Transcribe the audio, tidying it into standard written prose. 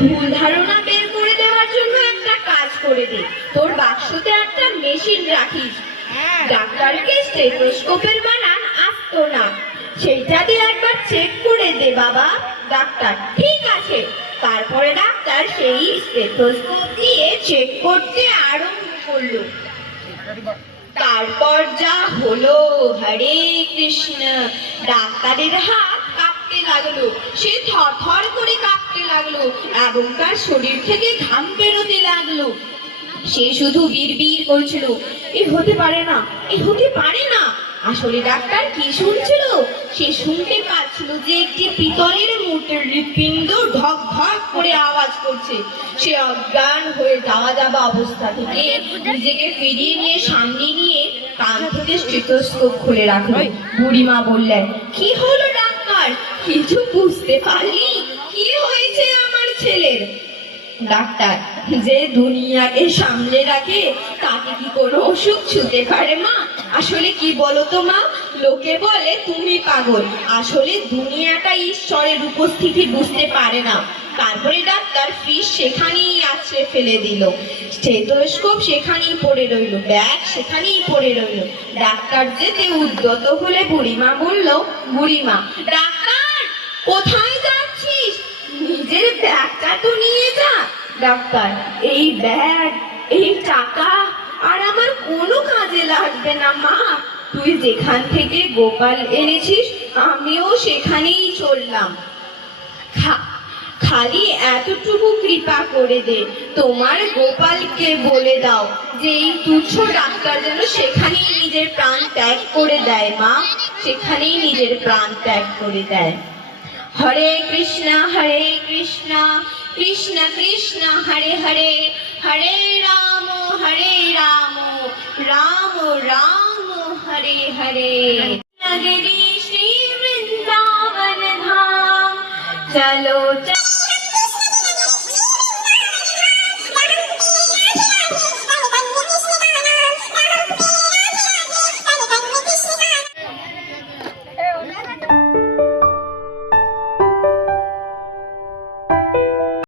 ভুল ধারণা বের করে দেওয়ার জন্য একটা কাজ করে দে, তোর বাক্সতে একটা মেশিন রাখিস। ডাক্তারকে স্টেথোস্কোপের বানান আসতো না, সেইটা দিয়ে একবার চেক করে দে বাবা। ডাক্তার ঠিক আছে। তারপরে ডাক্তার সেই স্টেথোস্কোপ দিয়ে চেক করতে আরম্ভ করলো। তারপর যা হলো, হরে কৃষ্ণ, ডাক্তারের হাত কাঁপতে লাগলো, সে থরথর করে কাঁপতে লাগলো এবং তার শরীর থেকে ঘাম বেরোতে লাগলো। সে শুধু বিড়বিড় করছিল, এ হতে পারে না, এ হতে পারে না। আসলে ডাক্তার কি শুনছিল? সে শুনতে পাচ্ছিল যে একটি পিতলের মূর্তির হৃৎপিণ্ড ঢক ঢক করে আওয়াজ করছে। সে অজ্ঞান হয়ে যাওয়া অবস্থা থেকে নিজেকে ফিরিয়ে নিয়ে সামনে নিয়ে কান থেকে স্টেথোস্কোপ খুলে রাখলো। বুড়িমা বললেন, কি হলো ডাক্তার, কিছু বুঝতে পারলি? কি হয়েছে আমার ছেলের? ডাক্তার, যে দুনিয়াকে সামলে রাখে তাকে কি কোনো অসুখ ছুতে পারে মা? আসলে কি বলো তো মা, লোকে বলে তুমি পাগল, আসলে দুনিয়াটা ঈশ্বরের উপস্থিতি বুঝতে পারে না। তারপরে ডাক্তার ফিস সেখানেই আছড়ে ফেলে দিল, স্টেথোস্কোপ সেখানেই পড়ে রইল, ব্যাগ সেখানেই পড়ে রইল। ডাক্তার যেতে উদ্যত হলে বুড়িমা বলল, বুড়িমা, ডাক্তার কোথায় যাচ্ছিস? নিজের ব্যাগটা তো নিয়ে যা। ডাক্তার, এই ব্যাগ, এই টাকা আর আমার কোনো কাজে লাগবে না মা। তুই যেখান থেকে গোপাল এনেছিস আমিও সেখানেই চললাম। খালি এতটুকু কৃপা করে দে, তোমার গোপালকে বলে দাও যে এই তুচ্ছ ডাক্তার যেন সেখানেই নিজের প্রাণ ত্যাগ করে দেয় মা, সেখানেই নিজের প্রাণ ত্যাগ করে দেয়। হরে কৃষ্ণ কৃষ্ণ কৃষ্ণ হরে হরে, হরে রাম রাম রাম হরে হরে। নগरी श्री वृंदावन धाम, चलो चलो।